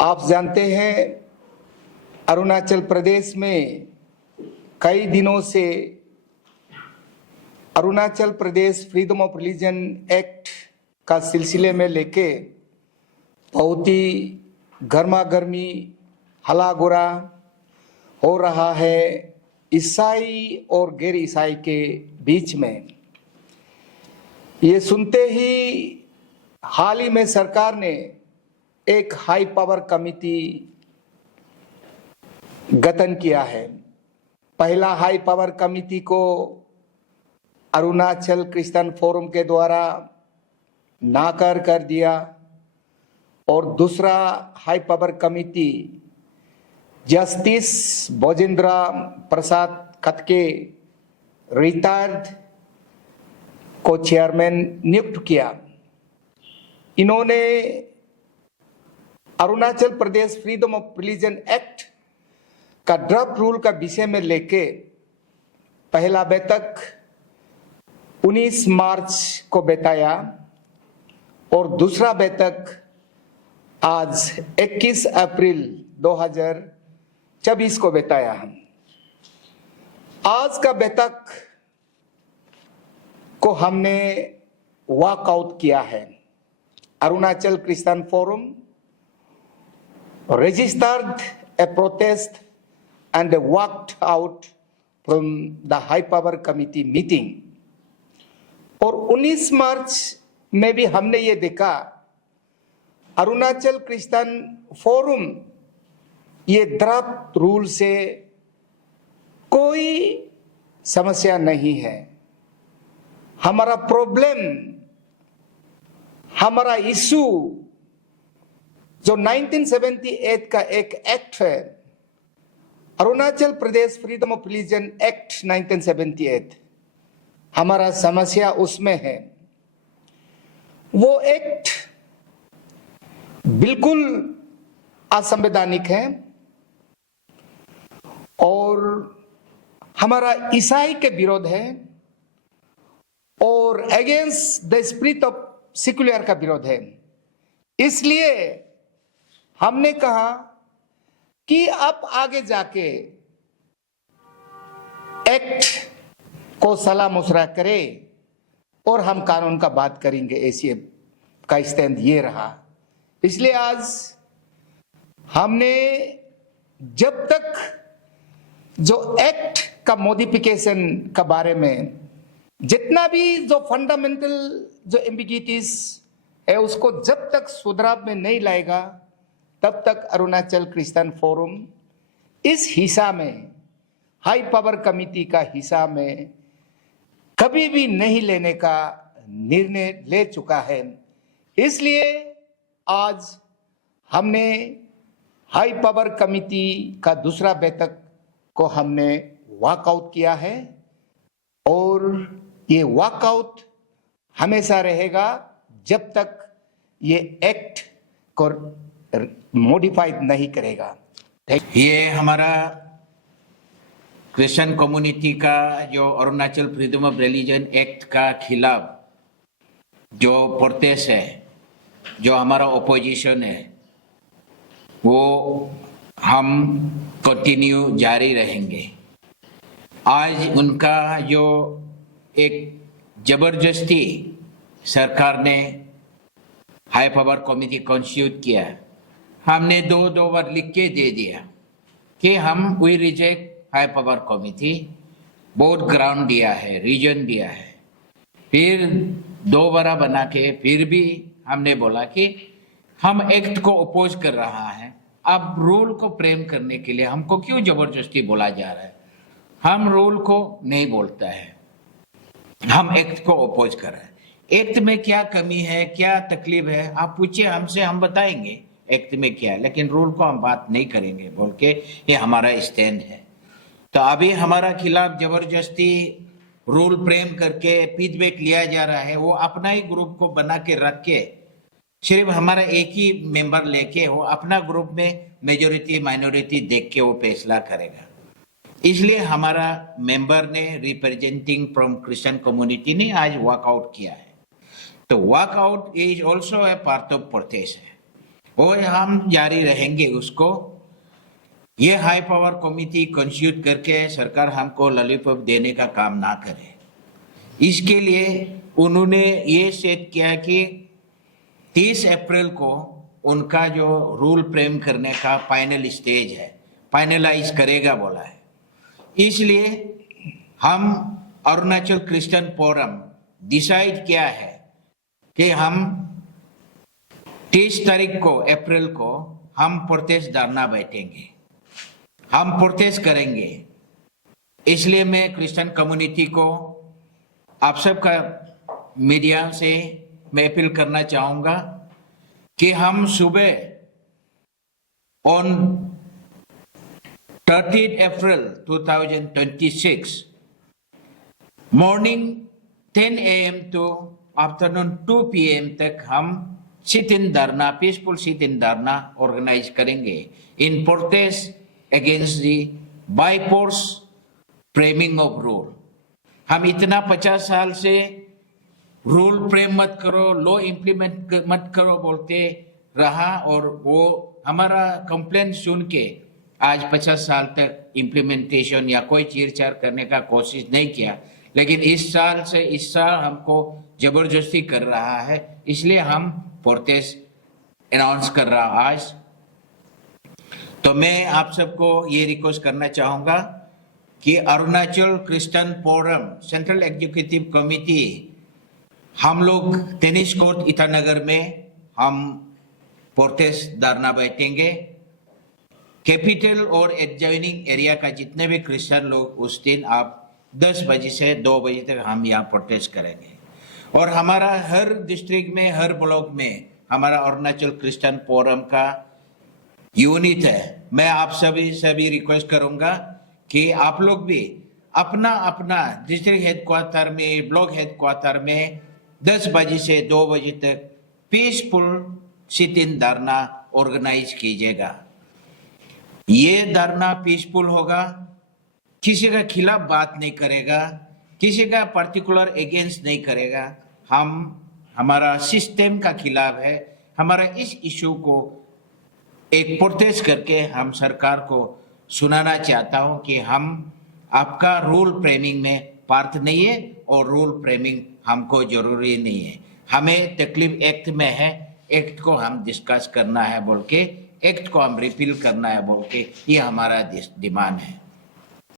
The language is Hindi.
आप जानते हैं अरुणाचल प्रदेश में कई दिनों से Arunachal Pradesh freedom of religion act का सिलसिले में लेके बहुत ही गर्मा गर्मी हला गुरा हो रहा है ईसाई और गैर ईसाई के बीच में। ये सुनते ही हाल ही में सरकार ने एक हाई पावर कमिटी गठन किया है। पहला हाई पावर कमिटी को अरुणाचल क्रिश्चियन फोरम के द्वारा नाकार कर दिया और दूसरा high power committee justice Bhojendra Prasad Katke retired को चेयरमैन नियुक्त किया। इन्होंने Arunachal Pradesh freedom of religion act का ड्राफ्ट रूल का विषय में लेके पहला बैठक 19 मार्च को बैठाया और दूसरा बैठक आज 21 अप्रैल 2024 को बैठाया। आज का बैठक को हमने वॉकआउट किया है। Arunachal Christian forum registered a protest and walked out from the high power committee meeting। और 19 मार्च में भी हमने ये देखा अरुणाचल क्रिश्चियन फोरम ये ड्राफ्ट रूल से कोई समस्या नहीं है। हमारा प्रॉब्लम हमारा इशू जो 1978 का एक एक्ट है Arunachal Pradesh freedom of religion act 1978, हमारा समस्या उसमें है। वो एक्ट बिल्कुल असंवैधानिक है और हमारा ईसाई के विरोध है और against the spirit of secular का विरोध है। इसलिए हमने कहा कि अब आगे जाके एक्ट को सलाह मशवरा करें और हम कानून का बात करेंगे। ऐसी का स्टैंड ये रहा। इसलिए आज हमने जब तक जो एक्ट का मॉडिफिकेशन का बारे में जितना भी जो फंडामेंटल जो एम्बिग्यूटीज है उसको जब तक सुधार में नहीं लाएगा तब तक अरुणाचल क्रिश्चियन फोरम इस हिस्सा में हाई पावर कमिटी का हिस्सा में कभी भी नहीं लेने का निर्णय ले चुका है। इसलिए आज हमने हाई पावर कमिटी का दूसरा बैठक को हमने वॉकआउट किया है और ये वॉकआउट हमेशा रहेगा जब तक ये एक्ट को मॉडिफाइड नहीं करेगा। ये हमारा क्रिश्चियन कम्युनिटी का जो Arunachal freedom of religion act का खिलाफ जो प्रोटेस्ट है, जो हमारा ओपोजिशन है, वो हम कंटिन्यू जारी रहेंगे। आज उनका जो एक जबरदस्ती सरकार ने हाई पावर कमिटी कॉन्स्टिट्यूट किया, हमने दो बार लिख के दे दिया कि हम we reject high power committee. बहुत ग्राउंड दिया है, रीजन दिया है, फिर दोबारा बना के फिर भी हमने बोला कि हम एक्ट को अपोज कर रहा है। अब रूल को प्रेम करने के लिए हमको क्यों जबरदस्ती बोला जा रहा है? हम रूल को नहीं बोलता है, हम एक्ट को अपोज कर रहे हैं। एक्ट में क्या कमी है, क्या तकलीफ है, आप पूछिए हमसे, हम बताएंगे एक्ट में क्या है, लेकिन रूल को हम बात नहीं करेंगे बोल के ये हमारा स्टैंड है। तो अभी हमारा खिलाफ जबरदस्ती रूल प्रेम करके फीडबैक लिया जा रहा है। वो अपना ही ग्रुप को बना के रख के सिर्फ हमारा एक ही मेंबर लेके वो अपना ग्रुप में मेजोरिटी माइनॉरिटी देख के वो फैसला करेगा। इसलिए हमारा मेंबर ने रिप्रेजेंटिंग फ्रॉम क्रिश्चियन कम्युनिटी ने आज वॉकआउट किया है। तो walkout is also a part of protest है। और हम जारी रहेंगे उसको। ये हाई पावर कमिटी कॉन्स्टिट्यूट करके सरकार हमको लॉलीपॉप देने का काम ना करे। इसके लिए उन्होंने ये सेट किया कि 30 अप्रैल को उनका जो रूल फ्रेम करने का फाइनल स्टेज है, फाइनलाइज करेगा बोला है। इसलिए हम अरुणाचल क्रिश्चियन फोरम डिसाइड किया है कि हम 30 तारीख को अप्रैल को हम प्रोटेस्ट धरना बैठेंगे, हम प्रोटेस्ट करेंगे। इसलिए मैं क्रिश्चियन कम्युनिटी को आप सबका मीडिया से मैं अपील करना चाहूंगा कि हम सुबह on 30 April 2026 morning 10 AM to afternoon 2 PM तक हम सिट इन धरना, पीसफुल सिट इन धरना ऑर्गेनाइज करेंगे in protest against the by force framing of rule. हम इतना 50 साल से रूल फ्रेम मत करो, लॉ इम्प्लीमेंट मत करो बोलते रहा, और वो हमारा कंप्लेंट सुन के आज 50 साल तक इम्प्लीमेंटेशन या कोई चीरचार करने का कोशिश नहीं किया। लेकिन इस साल हमको जबरदस्ती कर रहा है, इसलिए हम प्रोटेस्ट अनाउंस कर रहा आज। तो मैं आप सबको ये रिक्वेस्ट करना चाहूंगा कि Arunachal Christian forum central executive committee, हम लोग टेनिस कोर्ट ईटानगर में हम प्रोटेस्ट धरना बैठेंगे। कैपिटल और एडजॉइनिंग एरिया का जितने भी क्रिश्चियन लोग उस दिन आप 10 बजे से 2 बजे तक हम यहाँ प्रोटेस्ट करेंगे। और हमारा हर डिस्ट्रिक्ट में, हर ब्लॉक में हमारा अरुणाचल क्रिश्चियन फोरम का यूनिट है। मैं आप सभी रिक्वेस्ट करूंगा कि आप लोग भी अपना अपना डिस्ट्रिक्ट हेडक्वार्टर में, ब्लॉक हेडक्वार्टर में 10 बजे से 2 बजे तक पीसफुल सिट इन धरना ऑर्गेनाइज कीजिएगा। ये धरना पीसफुल होगा, किसी का खिलाफ बात नहीं करेगा, किसी का पर्टिकुलर अगेंस्ट नहीं करेगा। हम हमारा सिस्टम का खिलाफ है, हमारा इस इशू को एक प्रोटेस्ट करके हम सरकार को सुनाना चाहता हूं कि हम आपका रूल फ्रेमिंग में पार्ट नहीं है और रूल फ्रेमिंग हमको जरूरी नहीं है। हमें तकलीफ एक्ट में है, एक्ट को हम डिस्कस करना है बोल के, एक्ट को हम रिपील करना है बोल के, ये हमारा डिमांड है।